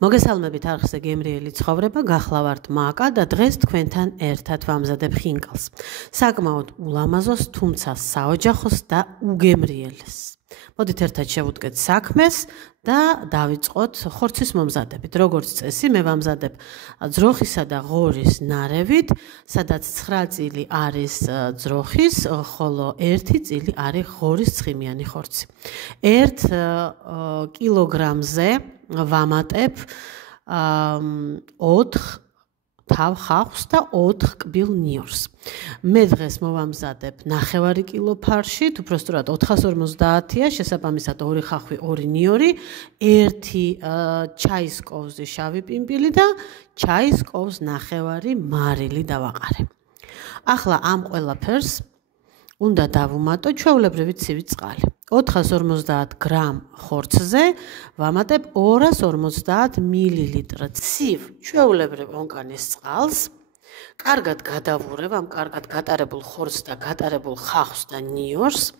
მოგესალმებით არხზე გემრიელი ცხოვრება, გახლავართ მაკა და დღეს თქვენთან ერთად ვამზადებ ხინკალს. საკმაოდ ულამაზოს, თუმცა საოჯახოს და უგემრიელს. მოდით ერთად შევუდგეთ საქმეს და დავიწყოთ ხორცის მომზადებით. როგორც წესი, მე ვამზადებ ძროხისა და ღორის ნარევით, სადაც 9 წილი არის ძროხის, ხოლო 1 წილი არის ღორის ცხიმიანი ხორცი. 1 კილოგრამზე ვამატებ 4 თავ ხახვს და 4 კბილ ნიორს. მე დღეს მოვამზადებ 9 კილო ფარშით, უпростоრად 450-ია, შესაბამისად 2 ხახვი, 2 ნიორი, 1 ჩაის კოვზი შავი პიმპილი და ჩაის კოვს 9 მარილი დავაყარე. ახლა ამ ყველაფერს უნდა დავუმატო ჩვეულებრივი ცივი წყალი. 450 გრამ ხორცზე ვამატებ 250 მილილიტრ ცივ ჩვეულებრივ ონკანის წყალს. კარგად გადავურებ ამ კარგად გატარებულ ხორცს და გატარებულ ხახვს და ნიორს.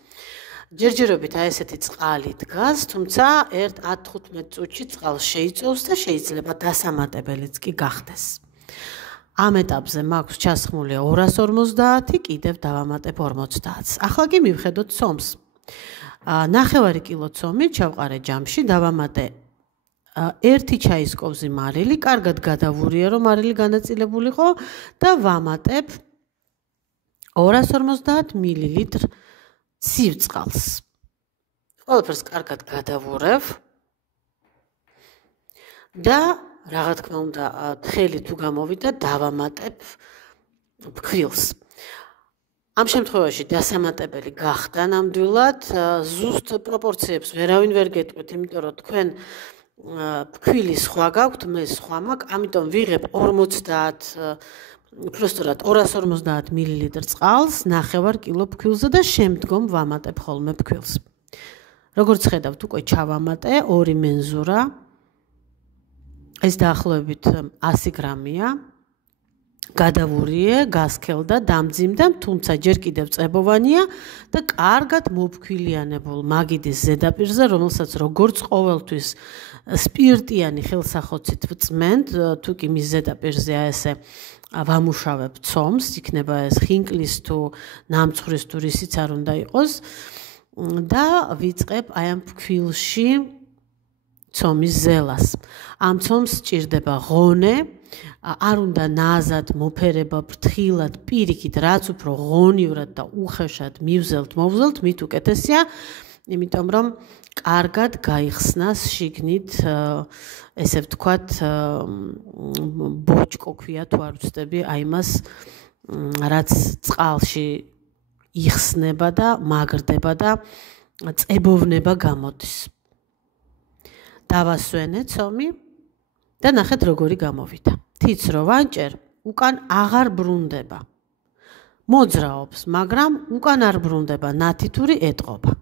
ჯერჯერობით ესეთი წყალი დგას, თუმცა 10-15 წუთში წყალს შეიწოვს და შეიძლება დასამატებელიც კი გახდეს. ამ ეტაპზე მაქვს ჩასხმული 250, კიდევ დავამატებ 50-ს. ახლა კი მივხედოთ ცომს. 9 კილო ცომით ჩავყარე ჯამში, დავამატე 1 ჩაის კოვზი მარილი, კარგად გადავურია, რომ მარილი განაწილებულიყო და ვამატებ 250 მილილიტრ ცივ წყალს. ყველაფერს კარგად გადავურებ და რა თქმა უნდა, თხელი თუ გამოვიდა, დავამატებ ფქვილს. ამ შემთხვევაში დასამატებელი გახდა ნამდვილად, ზუსტ პროპორციებს ვერავინ ვერ გეტყვით, იმიტომ რომ თქვენ ფქვილი სხვა გაქვთ, მე სხვა მაქვს, ამიტომ ვიღებ 50, უпростоრად 250 მილილიტრ წყალს 9 კილო ფქვილზე და შემდგომ ვამატებ ხოლმე ფქვილს. როგორც ხედავთ, უკვე ჩავამატე 2 მენზურა. ეს დაახლოებით 100 გრამია. გადავურიე, გასქელდა, დამძიმდა, თუმცა ჯერ კიდევ წებოვანია და კარგად მოფქვილიანებულ მაგიდის ზედაპირზე, რომელსაც როგორც ყოველთვის სპირტიანი ხელსახოცით ვწმენთ, თუ კი მის ზედაპირზეა ესე ვამუშავებ ცომს, იქნება ეს ხინკლის თუ ნამცხვრის თუ რისიც არ უნდა იყოს და ვიწყებ აი ამ ფქვილში ცომის ზელას. ამ ცომს სჭირდება ღონე, არ უნდა ნაზად მოფერება ფრთხილად, პირიქით, რაც უფრო ღონივრად და უხეშად მივზელთ, მით უკეთესია, იმიტომ რომ კარგად გაიხსნას შიგნით, ესე ვთქვათ, ბოჭკო ქვია თუ არ ვწდები, აი მას, რაც წყალში იხსნება და მაგრდება და წებოვნება გამოდის. დავასვენე ცომი და ნახეთ როგორი გამოვიდა. თიც რო ვანჭერ, უკან აღარ ბრუნდება. მოძრაობს, მაგრამ უკან არ ბრუნდება, ნათითური ეტყობა.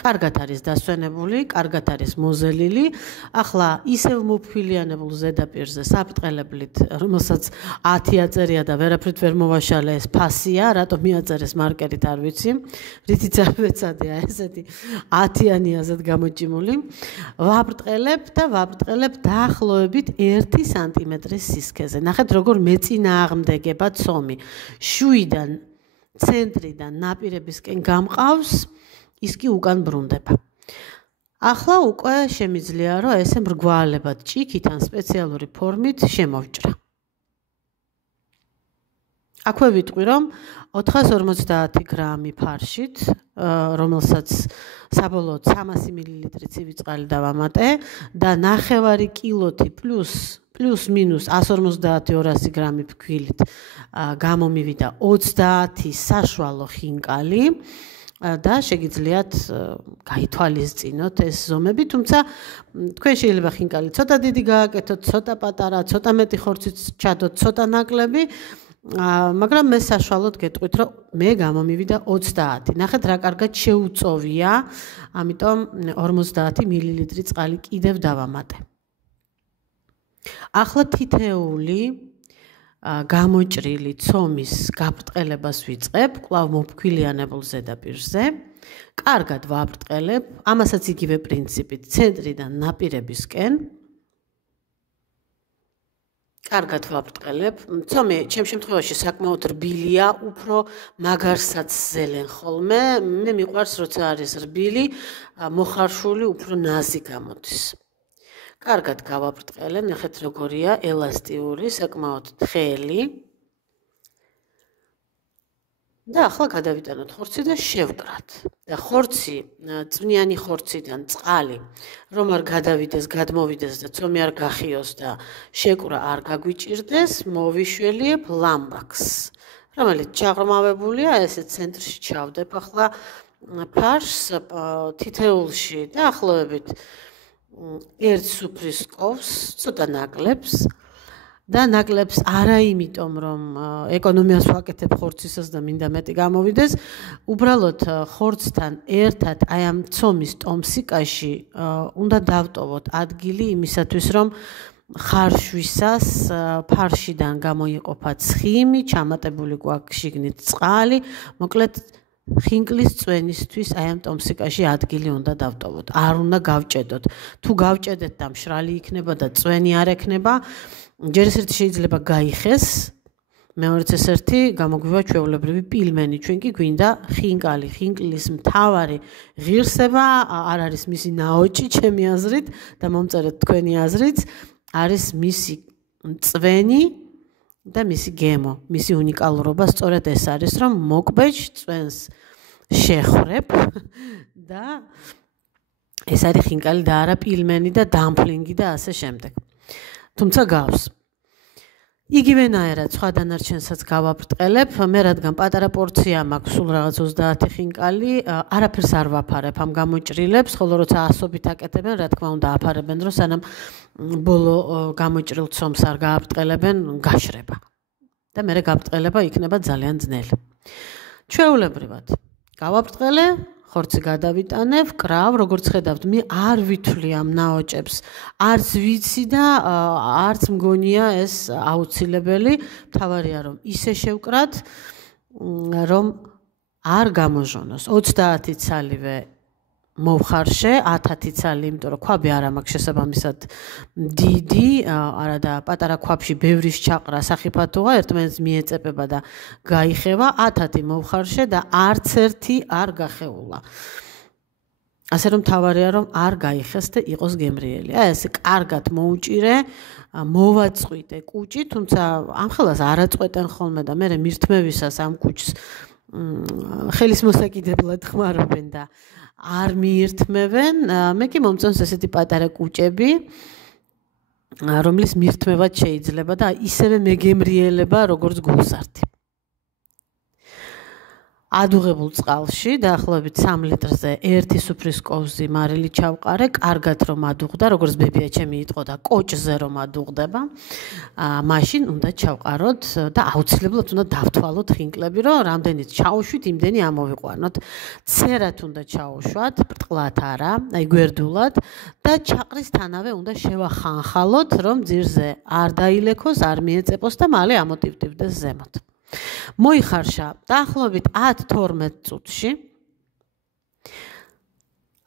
კარგად არის დასვენებული, კარგად არის მოზელილი. ახლა ისევ მოფქვილიანებულ ზედაპირზე საფრთხელებლით, რომელსაც 10 აწერია და ვერაფრით ვერ მოვაშალე, ეს ფასია, რატომ მიაწერეს მარკერით არ ვიცი. რითიც არ ვეცადია ესეთი 10-იანი აზად გამოჭიმული. ვაბრტყელებ და ვაბრტყელებ დაახლოებით 1 სანტიმეტრის სისქეზე. ნახეთ როგორ მეწინააღმდეგება ცომი. შუიდან, ცენტრიდან, ნაპირებისკენ გამყავს. ის კი უკან ბრუნდება. ახლა უკვე შემიძლია, რომ ესე მრგვალებად ჭიქით ან სპეციალური ფორმით შემოვჭრა. აქვე ვიტყვი, რომ 450 გრამი ფარშით, რომელსაც საბოლოოდ 300 მილილიტრი ცივი წყალი დავამატე და 9 კილოთი პლუს მინუს 150-200 გრამი ფქვილით გამომივიდა 30 საშუალო ხინკალი. და შეგიძლიათ გაითვალისწინოთ ეს ზომები, თუმცა თქვენ შეიძლება ხინკალი ცოტა დიდი გააკეთოთ, ცოტა პატარა, ცოტა მეტი ხორცით ჩადოთ, ცოტა ნაკლები, მაგრამ მე საშუალოდ გეტყვით, რომ მე გამომივიდა 30. ნახეთ რა კარგად შეუწოვია, ამიტომ 50 მილილიტრი წყალი კიდევ დავამატე. ახლა თითეული გამოჭრილი ცომის გაბრტყელებას ვიწყებ, კვლავ მოფქვილიანებულ ზედაპირზე. კარგად ვაბრტყელებ, ამასაც იგივე პრინციპით, ცენტრიდან ნაპირებისკენ. კარგად ვაბრტყელებ. ცომი, ჩემ შემთხვევაში საკმაოდ რბილია, უფრო მაგარსაც ზელენ ხოლმე. მე მიყვარს, როცა არის რბილი, მოხარშული, უფრო ნაზი გამოდის. კარგად გავაბრტყელე, ნახეთ როგორია, ელასტიური, საკმაოდ თხელი. და ახლა გადავიტანოთ ხორცი და შევკრათ. და ხორცი, წვნიანი ხორციდან წყალი, რომ არ გადავიდეს, გადმოვიდეს და ცომი არ გახიოს და შეკვრა არ გაგვიჭირდეს, მოვიშველიებ ლამბაქს, რომელიც ჩაღრმავებულია, ესე ცენტრში ჩავდებ ახლა ფარშს თითეულში და ახლოვებით ერთ სუფრის კოვს, ცოტა ნაკლებს. და ნაკლებს არა იმიტომ, რომ ეკონომიას ვაკეთებ ხორცისას და მინდა მეტი გამოვიდეს, უბრალოდ ხორცთან ერთად აი ამ ცომის ტომსიკაში უნდა დავტოვოთ ადგილი იმისათვის, რომ ხარშვისას ფარშიდან გამოიყოფა ცხიმი, ჩამატებული გვაქვს შიგნით წყალი, მოკლედ ხინკლის წვენისთვის აი ამ ტომსიკაში ადგილი უნდა დავტოვოთ. არ უნდა გავჭედოთ. თუ გავჭედეთ და მშრალი იქნება და წვენი არ ექნება, ჯერ ეს ერთი შეიძლება გაიხეს, მეორეც ეს ერთი გამოგვივა ჩვეულებრივი პილმენი, ჩვენ კი გვინდა ხინკალი, ხინკლის მთავარი ღირსება არ არის მისი ნაოჭი, ჩემი აზრით და მომწერეთ თქვენი აზრით, არის მისი წვენი და მისი გემო, მისი უნიკალურობა სწორედ ეს არის, რომ მოკბეჭ წვენს შეხვრებ და ეს არის ხინკალი და არა პილმენი და დამპლინგი და ასე შემდეგ. თუმცა გავს. იგივენაირად სხვა დანარჩენსაც გავაბრტყელებ, მე რადგან პატარა პორცია მაქვს, სულ რაღაც 30 ხინკალი, არაფერს არ ვაფარებ ამ გამოჭრილებს, ხოლო როცა ასობით აკეთებენ, რა თქმა უნდა აფარებენ, რომ სანამ ბოლო გამოჭრილ ცომს არ გააბრტყელებენ, გაშრება. და მე გაბრტყელება იქნება ძალიან ძნელი. ჩვეულებრივად გავაბრტყელე, ხორცი გადავიტანე, ვკრავ, როგორც ხედავთ, მე არ ვითვლი ამ ნაოჭებს, არც ვიცი და არც მგონია ეს აუცილებელი, მთავარია რომ ისე შევკრათ, რომ არ გამოჟონოს. 30 ცალივე მოვხარშე, 10 ცალი, იმიტომ რომ ქვაბი არ მაქვს შესაბამისად დიდი, არა და პატარა ქვაბში ბევრის ჩაყრა სახიფათოა, ერთმანეთს მიეწებება და გაიხევა, 10 მოვხარშე და არც ერთი არ გახეულა. ასე რომ მთავარია რომ არ გაიხეს და იყოს გემრიელი. აი ესე კარგად მოუჭირე, მოვაწყვიტე კუჭი, თუმცა ამხელას არ აწყვეტენ ხოლმე და მე მირთმევისას ამ კუჭს ხელის მოსაკიდებლად ხმარობენ და არ მიირთმევენ, მე კი მომწონს ესეთი პატარა კუჭები, რომლის მირთმევაც შეიძლება და ისევე მეგემრიელება როგორც გულსართი. ადუღებულ წყალში დაახლოებით 3 ლიტრზე 1 სუფრის კოვზი მარილი ჩავყარე, კარგად რომ ადუღდა, როგორც ბებია ჩემი იტყოდა, კოჭზე რომ ადუღდება, მაშინ უნდა ჩავყაროთ და აუცილებლად უნდა დავთვალოთ ხინკლები, რომ რამდენიც ჩაუშვით, იმდენი ამოვიყვანოთ. ცერად უნდა ჩაუშვათ, ბრტყლად არა, აი გვერდულად და ჩაყრისთანავე უნდა შევახანხალოთ, რომ ძირზე არ დაილექოს, არ მიეწეპოს და მალე ამოტივტივდეს ზემოთ. მოიხარშა დაახლოებით 10-12 წუთში.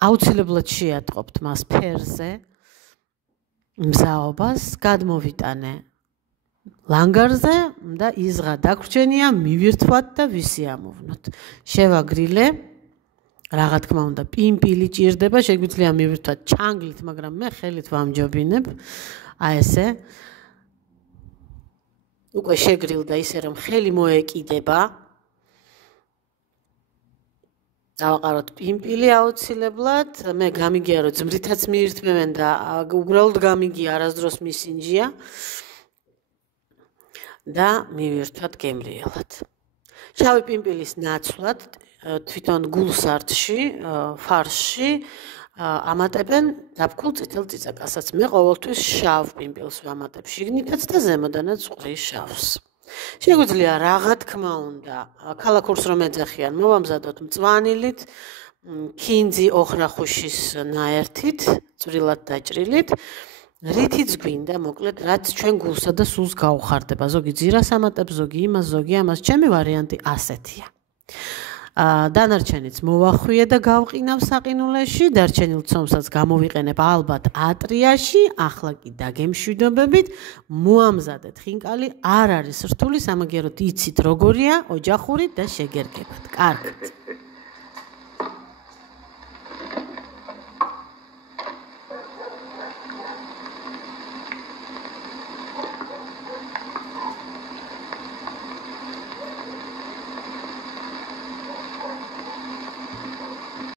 აუცილებლად შეატყობთ მას ფერზე მზაობას, გადმოვიტანე ლანგარზე და იზღა დაგვრჩენია, მივირთვათ და ვისიამოვნოთ. შევაგრილე, რა თქმა უნდა, პიმპილი ჭირდება, შეგვიძლია მივირთვათ ჩანგლით, მაგრამ მე ხელით ვამჯობინებ. აი ესე უკვე შეგრილდა ისე რომ ხელი მოეკიდება. დავაყაროთ პიმპილი აუცილებლად, მე გამიგია რომ ძმრითაც მიირთმევენ და უბრალოდ გამიგია არასდროს მისინჯია და მივირთვათ გემრიელად. შავი პიმპილის ნაცვლად თვითონ გულსართში, ფარშში ამატებენ დაბქულ წითელ წიწაკასაც. მე ყოველთვის შავ პიმპილს ვამატებ შიგნითაც და ზემოდანაც ყრის შავს. შეგვიძლია რა თქმა უნდა, ქალაქურს რომ ეძახიან, მოვამზადოთ მწვანილით, ქინძი ოხრახუშის ნაერთით, წვრილად დაჭრილით, რითიც გვინდა, მოკლედ, რაც ჩვენ გულსა და სულს გაუხარდება. ზოგი ძირას ამატებს, ზოგი იმას, ზოგი ამას. ჩემი ვარიანტი ასეთია. დანარჩენიც მოვახვიე და გავყინავ საყინულეში, დარჩენილ ცომსაც გამოვიყენებ ალბათ ატრიაში, ახლა კი დაგემშვიდობებით, მოამზადეთ ხინკალი, არ არის რთული, სამაგიეროდ იცით როგორია, ოჯახური და შეგერგებათ. კარგად.